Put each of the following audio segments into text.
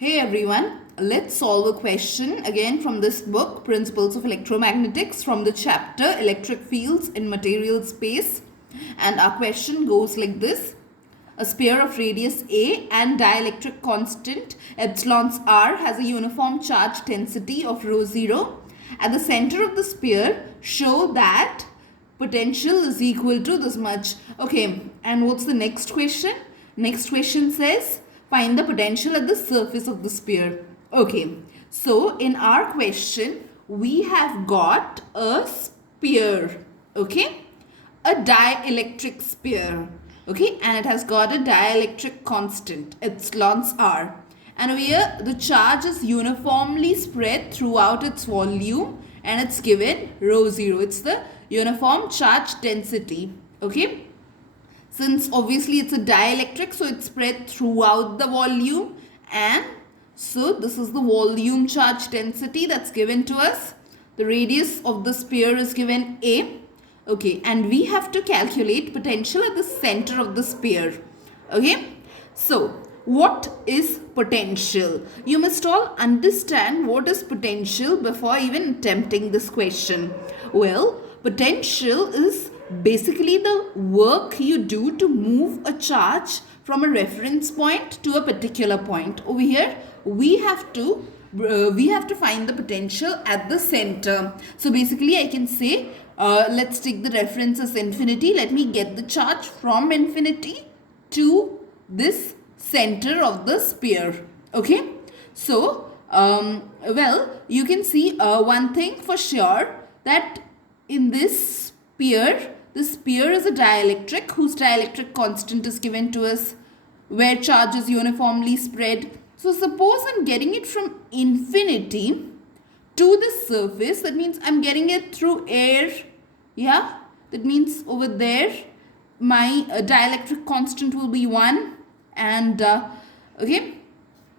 Hey everyone, let's solve a question again from this book, Principles of Electromagnetics, from the chapter Electric Fields in Material Space. And our question goes like this. A sphere of radius A and dielectric constant epsilon r has a uniform charge density of rho 0. At the center of the sphere, show that potential is equal to this much. Okay, and what's the next question? Next question says, find the potential at the surface of the sphere. Okay, so in our question, we have got a sphere, okay? A dielectric sphere, okay? And it has got a dielectric constant, epsilon r. And here the charge is uniformly spread throughout its volume and it's given rho 0. It's the uniform charge density, okay? Since obviously it's a dielectric, so it's spread throughout the volume, and so this is the volume charge density that's given to us. The radius of the sphere is given A. Okay, and we have to calculate potential at the center of the sphere. Okay, so what is potential? You must all understand what is potential before even attempting this question. Well, potential is basically the work you do to move a charge from a reference point to a particular point. Over here, we have to find the potential at the center. So basically, I can say, let's take the reference as infinity. Let me get the charge from infinity to this center of the sphere. Okay, so well, you can see one thing for sure, that in this sphere, the sphere is a dielectric whose dielectric constant is given to us, where charge is uniformly spread. So suppose I'm getting it from infinity to the surface. That means I'm getting it through air. Yeah, that means over there my dielectric constant will be 1. And okay,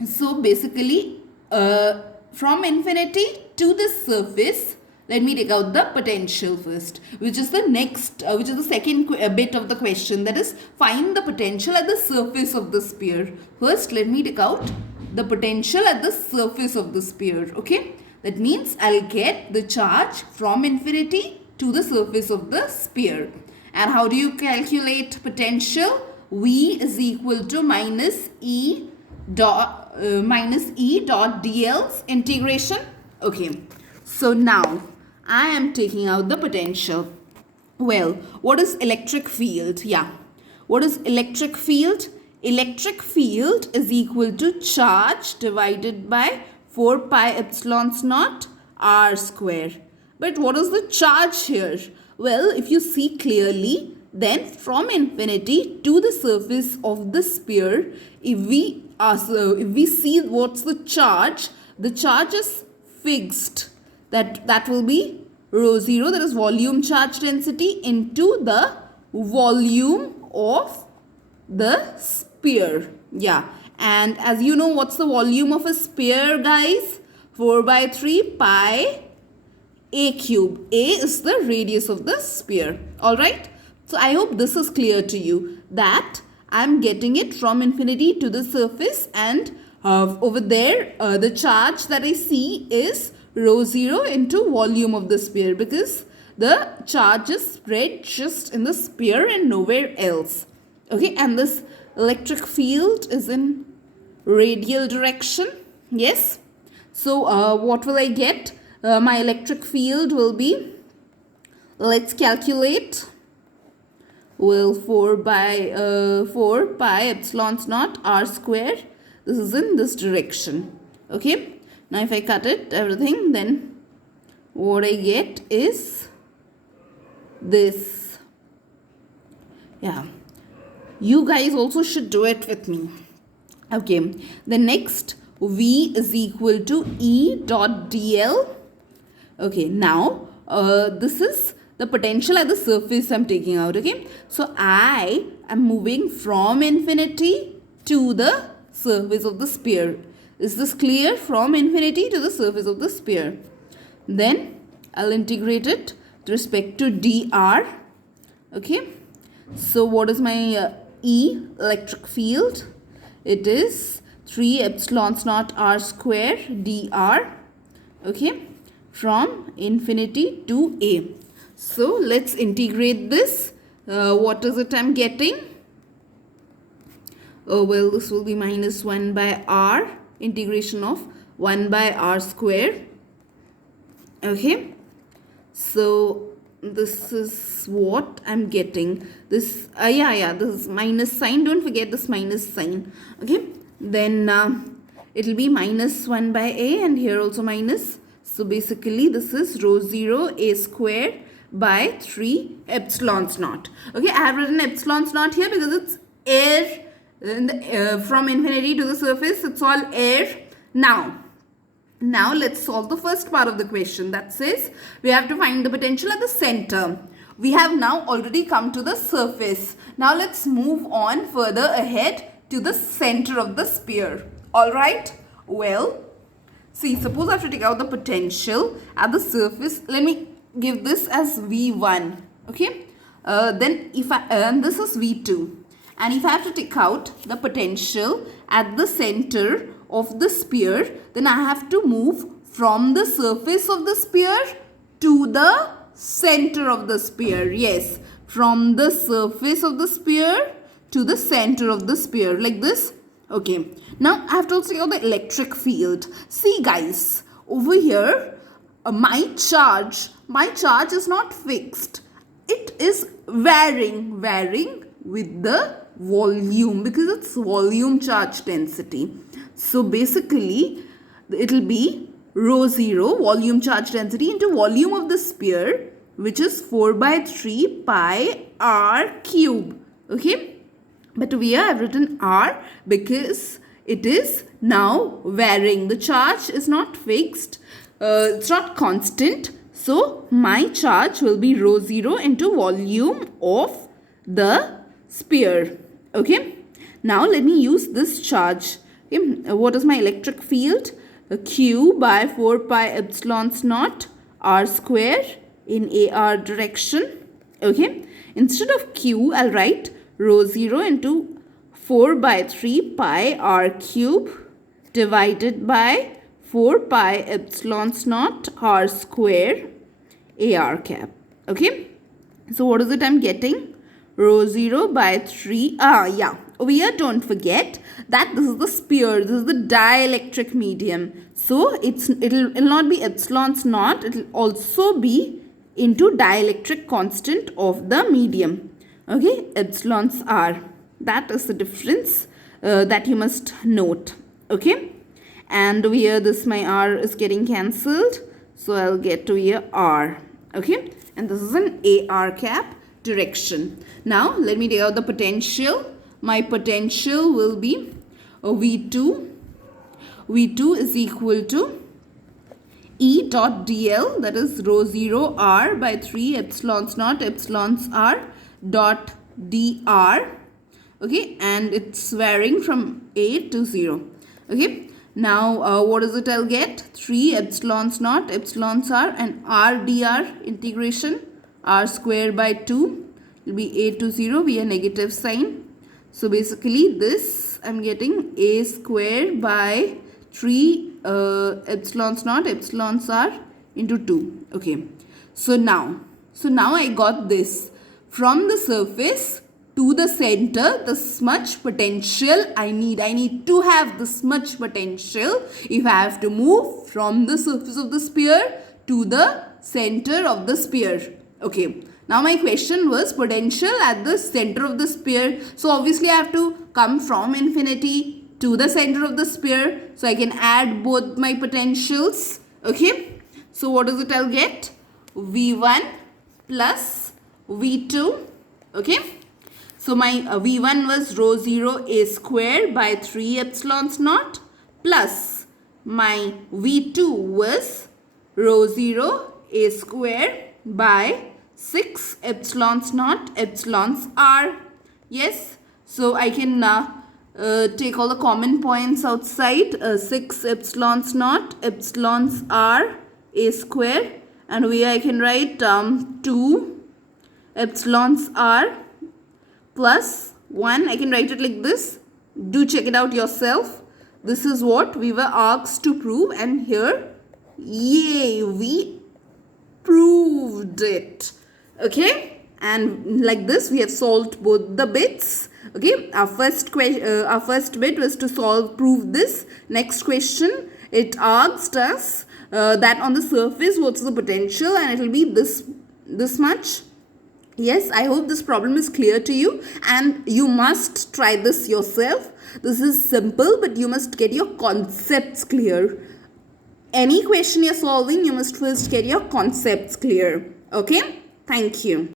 so basically from infinity to the surface, let me take out the potential first, which is the next, which is the second bit of the question, that is, find the potential at the surface of the sphere. First, let me take out the potential at the surface of the sphere. Okay, that means I'll get the charge from infinity to the surface of the sphere. And how do you calculate potential? V is equal to minus E dot dl's integration. Okay, so now I am taking out the potential. Well, what is electric field? Yeah, what is electric field? Electric field is equal to charge divided by 4 pi epsilon naught r square. But what is the charge here? Well, if you see clearly, then from infinity to the surface of the sphere, if we see what's the charge is fixed. That will be rho 0, that is volume charge density, into the volume of the sphere. Yeah, and as you know, what's the volume of a sphere, guys? 4 by 3 pi a cube. A is the radius of the sphere. All right, so I hope this is clear to you, that I'm getting it from infinity to the surface, and over there the charge that I see is rho 0 into volume of the sphere, because the charge is spread just in the sphere and nowhere else. Okay, and this electric field is in radial direction. Yes, so what will I get? My electric field will be, let's calculate, well, 4 pi epsilon naught r square. This is in this direction. Okay, now if I cut it everything, then what I get is this. Yeah, you guys also should do it with me. Okay, the next, V is equal to E dot dl. Okay, now this is the potential at the surface I'm taking out. Okay, so I am moving from infinity to the surface of the sphere. Is this clear? From infinity to the surface of the sphere. Then I'll integrate it with respect to dr. Okay, so what is my E, electric field? It is 3 epsilons naught r square dr, okay, from infinity to a. So let's integrate this. What is it I'm getting? Oh, well, this will be minus 1 by r, integration of 1 by r square. Okay, so this is what I'm getting. This this is minus sign, don't forget this minus sign. Okay, then it will be minus 1 by a, and here also minus. So basically this is rho 0 a square by 3 epsilons naught. Okay, I have written epsilons naught here because it's air from infinity to the surface. It's all air. Now let's solve the first part of the question. That says we have to find the potential at the center. We have now already come to the surface. Now let's move on further ahead to the center of the sphere. Alright? Well, see, suppose I have to take out the potential at the surface. Let me give this as V1. Okay? Then if and this is V2. And if I have to take out the potential at the center of the sphere, then I have to move from the surface of the sphere to the center of the sphere. Yes, from the surface of the sphere to the center of the sphere, like this. Okay, now I have to also take out the electric field. See guys, over here, my charge is not fixed. It is varying with the volume, because it's volume charge density. So basically it will be rho 0 volume charge density into volume of the sphere, which is 4 by 3 pi r cube. Okay, but here I have written r because it is now varying. The charge is not fixed, it's not constant. So my charge will be rho 0 into volume of the sphere. Okay, now let me use this charge. Okay, what is my electric field? Q by 4 pi epsilons naught r square in AR direction. Okay, instead of Q, I'll write rho 0 into 4 by 3 pi r cube divided by 4 pi epsilons naught r square AR cap. Okay, so what is it I'm getting? Rho 0 by 3. Over here, don't forget that this is the sphere. This is the dielectric medium. So it'll not be epsilons naught. It'll also be into dielectric constant of the medium. Okay, epsilons r. That is the difference that you must note. Okay, and over here this my r is getting cancelled. So I'll get to here r. Okay, and this is an AR cap direction. Now let me take out the potential. My potential will be V2. V2 is equal to E dot dl, that is rho 0 r by 3 epsilons naught epsilons r dot dr. Okay, and it's varying from a to 0. Okay, now what is it I'll get? 3 epsilons naught epsilons r and r dr integration r square by 2 will be a to 0 via negative sign. So basically this I'm getting a square by 3 epsilons naught epsilons r into 2. Okay, so now I got this. From the surface to the center, this much potential I need to have this much potential if I have to move from the surface of the sphere to the center of the sphere. Okay, now my question was potential at the center of the sphere. So obviously I have to come from infinity to the center of the sphere. So I can add both my potentials. Okay, so what is it I'll get? V1 plus V2. Okay, so my V1 was rho 0 a square by 3 epsilons naught plus my V2 was rho 0 a square by 6 epsilons naught epsilons r. Yes, so I can take all the common points outside. 6 epsilons naught epsilons r a square, and here I can write 2 epsilons r plus 1. I can write it like this. Do check it out yourself. This is what we were asked to prove, and here, yay, we proved it. Okay, and like this we have solved both the bits. Okay, our first bit was to prove this. Next question, it asked us that on the surface what's the potential, and it will be this much. Yes, I hope this problem is clear to you, and you must try this yourself. This is simple, but you must get your concepts clear. Any question you're solving, you must first get your concepts clear. Okay, thank you.